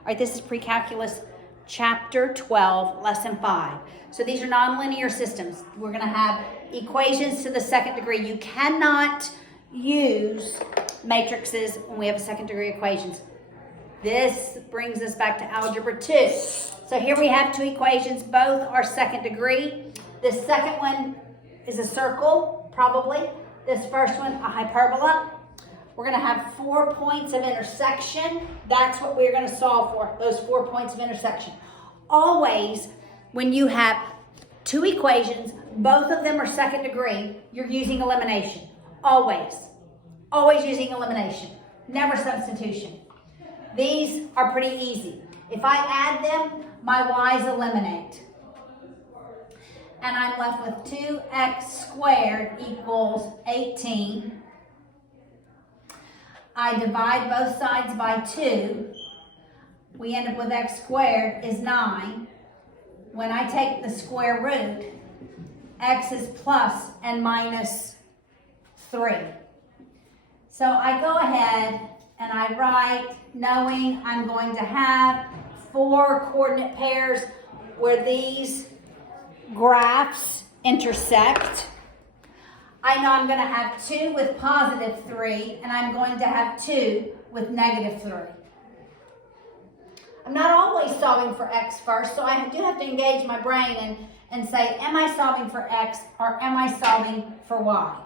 All right, this is Precalculus Chapter 12, Lesson 5. So these are nonlinear systems. We're going to have equations to the second degree. You cannot use matrices when we have second degree equations. This brings us back to Algebra 2. So here we have two equations. Both are second degree. This second one is a circle, probably. This first one, a hyperbola. We're going to have 4 points of intersection. That's what we're going to solve for, those 4 points of intersection. Always, when you have two equations, both of them are second degree, you're using elimination. Always. Always using elimination. Never substitution. These are pretty easy. If I add them, my y's eliminate. And I'm left with 2x squared equals 18. I divide both sides by 2. We end up with x squared is 9. When I take the square root, x is plus and minus 3. So I go ahead and I write, knowing I'm going to have 4 coordinate pairs where these graphs intersect. I know I'm going to have 2 with positive 3, and I'm going to have 2 with negative 3. I'm not always solving for x first, so I do have to engage my brain and say, am I solving for x or am I solving for y?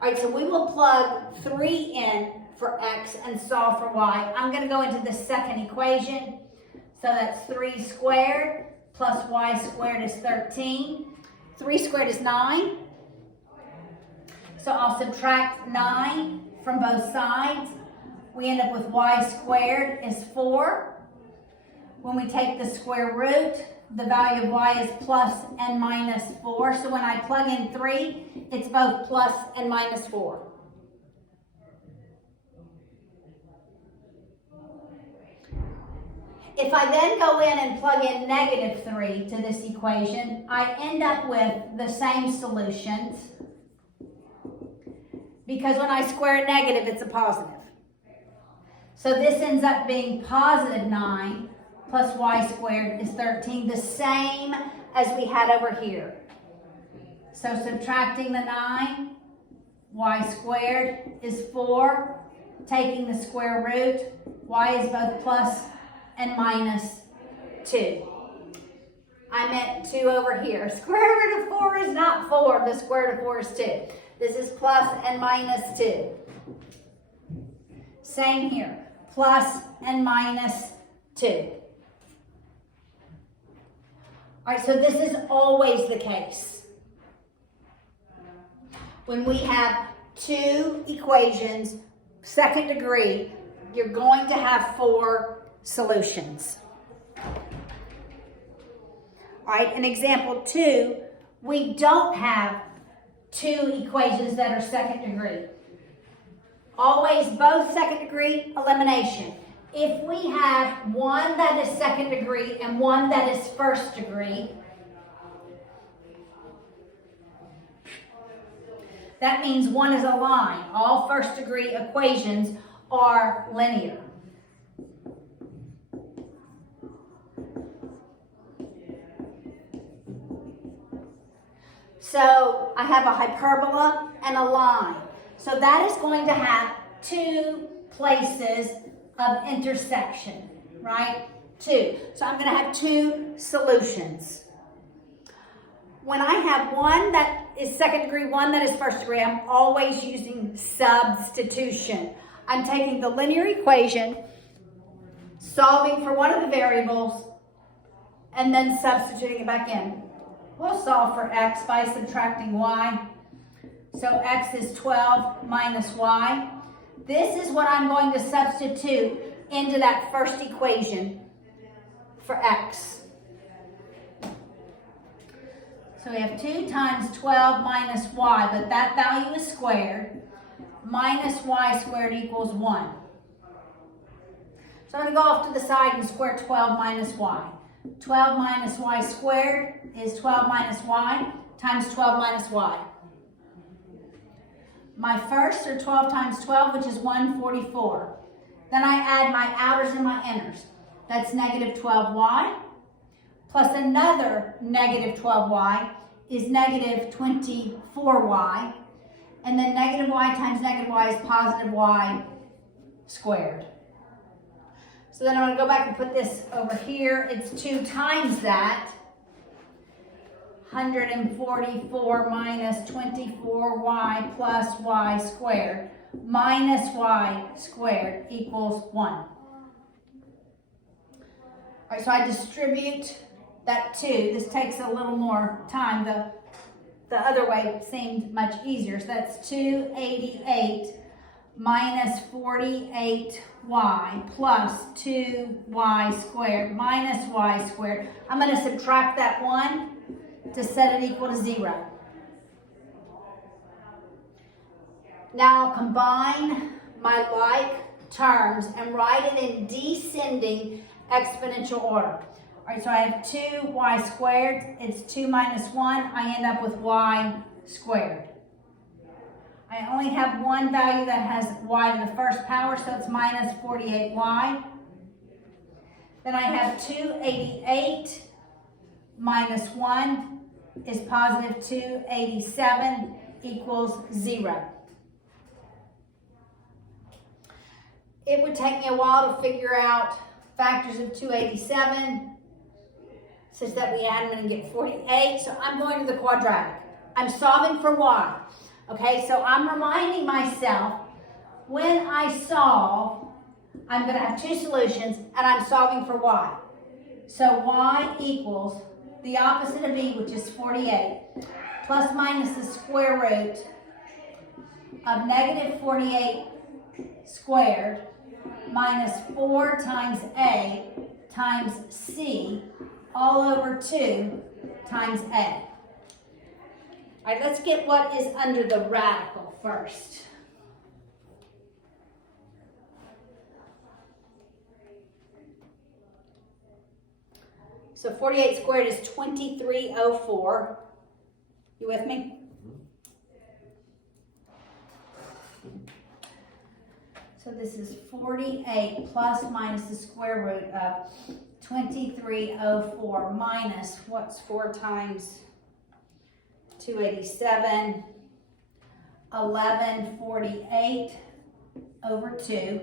All right, so we will plug 3 in for x and solve for y. I'm going to go into the second equation. So that's 3 squared plus y squared is 13. 3 squared is 9. So I'll subtract 9 from both sides. We end up with y squared is 4. When we take the square root, the value of y is plus and minus 4. So when I plug in 3, it's both plus and minus 4. If I then go in and plug in negative 3 to this equation, I end up with the same solutions. Because when I square a negative, it's a positive. So this ends up being positive 9 plus y squared is 13, the same as we had over here. So subtracting the 9, y squared is 4. Taking the square root, y is both plus and minus 2. I meant 2 over here. Square root of 4 is not 4. The square root of 4 is 2. This is plus and minus 2. Same here. Plus and minus 2. All right, so this is always the case. When we have two equations, second degree, you're going to have 4 solutions. All right, in example 2, we don't have 2 equations that are second degree. Always both second degree, elimination. If we have one that is second degree and one that is first degree, that means one is a line. All first degree equations are linear. So I have a hyperbola and a line. So that is going to have 2 places of intersection, right? 2. So I'm going to have 2 solutions. When I have one that is second degree, one that is first degree, I'm always using substitution. I'm taking the linear equation, solving for one of the variables, and then substituting it back in. We'll solve for x by subtracting y. So x is 12 minus y. This is what I'm going to substitute into that first equation for x. So we have 2 times 12 minus y, but that value is squared. Minus y squared equals 1. So I'm going to go off to the side and square 12 minus y. 12 minus y squared is 12 minus y times 12 minus y. My firsts are 12 times 12, which is 144. Then I add my outers and my inners. that's negative 12y, plus another negative 12y is negative 24y, and then negative y times negative y is positive y squared. So then I'm going to go back and put this over here. It's 2 times that. 144 minus 24y plus y squared minus y squared equals 1. All right, so I distribute that 2. This takes a little more time. The other way seemed much easier. So that's 288 minus 48y plus 2y squared minus y squared. I'm going to subtract that 1 to set it equal to 0. Now I'll combine my like terms and write it in descending exponential order. All right, so I have 2y squared. It's 2 minus 1. I end up with y squared. I only have one value that has y to the first power, so it's minus 48y. Then I have 288 minus 1 is positive 287 equals 0. It would take me a while to figure out factors of 287 such that we add them and get 48. So I'm going to the quadratic. I'm solving for y. Okay, so I'm reminding myself when I solve, I'm going to have 2 solutions and I'm solving for y. So y equals the opposite of e, which is 48, plus minus the square root of negative 48 squared minus 4 times a times c all over 2 times a. All right, let's get what is under the radical first. So 48 squared is 2304. You with me? So this is 48 plus minus the square root of 2304 minus, what's 4 times 287? 1148 over 2.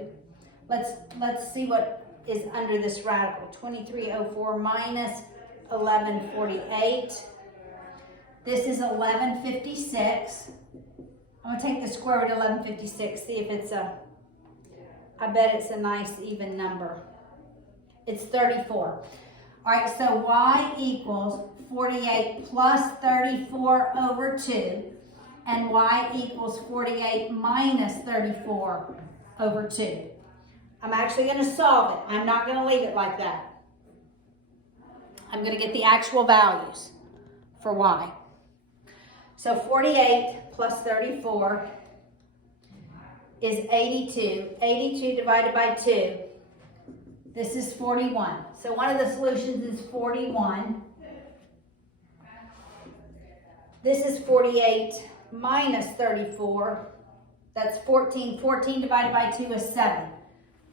Let's see what is under this radical. 2304 minus 1148. This is 1156. I'm going to take the square root of 1156, see if it's I bet it's a nice even number. It's 34. All right, so y equals 48 plus 34 over 2, and y equals 48 minus 34 over 2. I'm actually going to solve it. I'm not going to leave it like that. I'm going to get the actual values for y. So 48 plus 34 is 82. 82 divided by 2. This is 41. So one of the solutions is 41. This is 48 minus 34. That's 14. 14 divided by 2 is 7.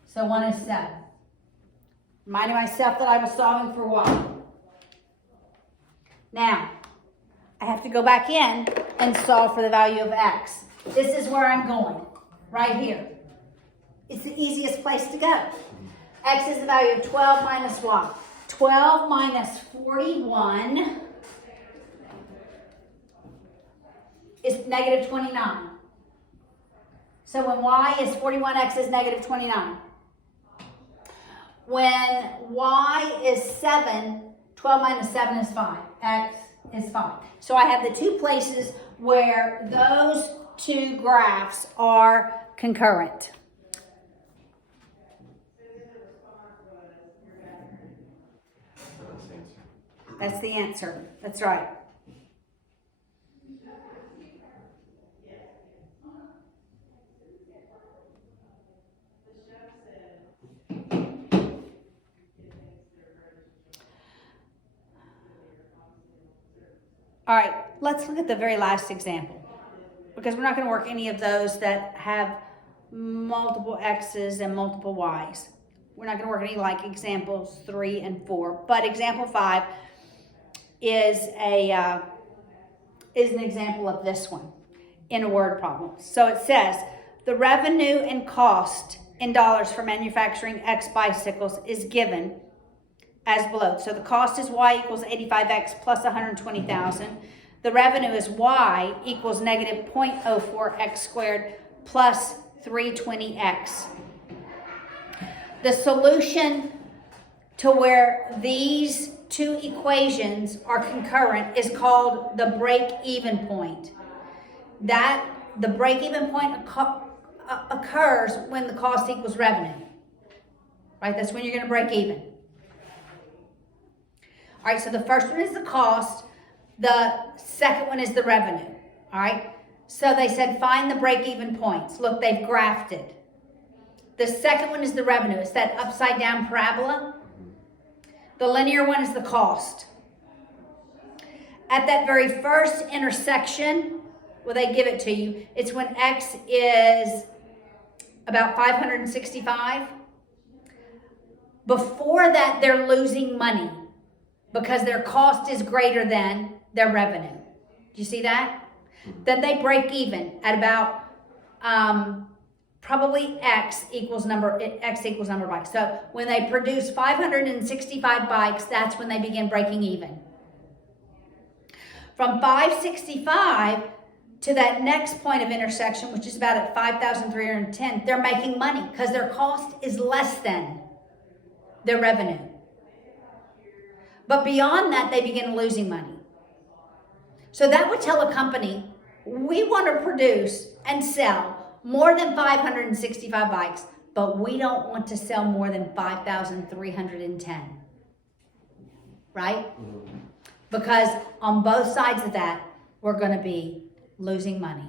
So 1 is 7. Reminding myself that I was solving for y. Now, I have to go back in and solve for the value of x. This is where I'm going, right here. It's the easiest place to go. X is the value of 12 minus y. 12 minus 41 is negative 29. So when y is 41, x is negative 29. When y is 7, 12 minus 7 is 5. X is 5. So I have the two places where those two graphs are concurrent. That's the answer. That's right. All right, let's look at the very last example, because we're not going to work any of those that have multiple x's and multiple y's. we're not going to work any like examples 3 and 4, but example 5 is an example of this one in a word problem. So it says the revenue and cost in dollars for manufacturing X bicycles is given as below. So the cost is Y equals 85X plus 120,000. The revenue is Y equals negative 0.04X squared plus 320X. The solution to where these two equations are concurrent is called the break-even point. That the break-even point occurs when the cost equals revenue. Right? That's when you're going to break even. All right, so the first one is the cost. The second one is the revenue. All right? So they said find the break-even points. Look, they've graphed it. The second one is the revenue. It's that upside down parabola. The linear one is the cost. At that very first intersection, well, they give it to you. It's when X is about 565. Before that, they're losing money because their cost is greater than their revenue. Do you see that? Then they break even at about probably X equals number of bikes. So when they produce 565 bikes, that's when they begin breaking even. From 565 to that next point of intersection, which is about at 5,310, they're making money because their cost is less than their revenue. But beyond that, they begin losing money. So that would tell a company, we want to produce and sell more than 565 bikes, but we don't want to sell more than 5,310. Right? Because on both sides of that, we're going to be losing money.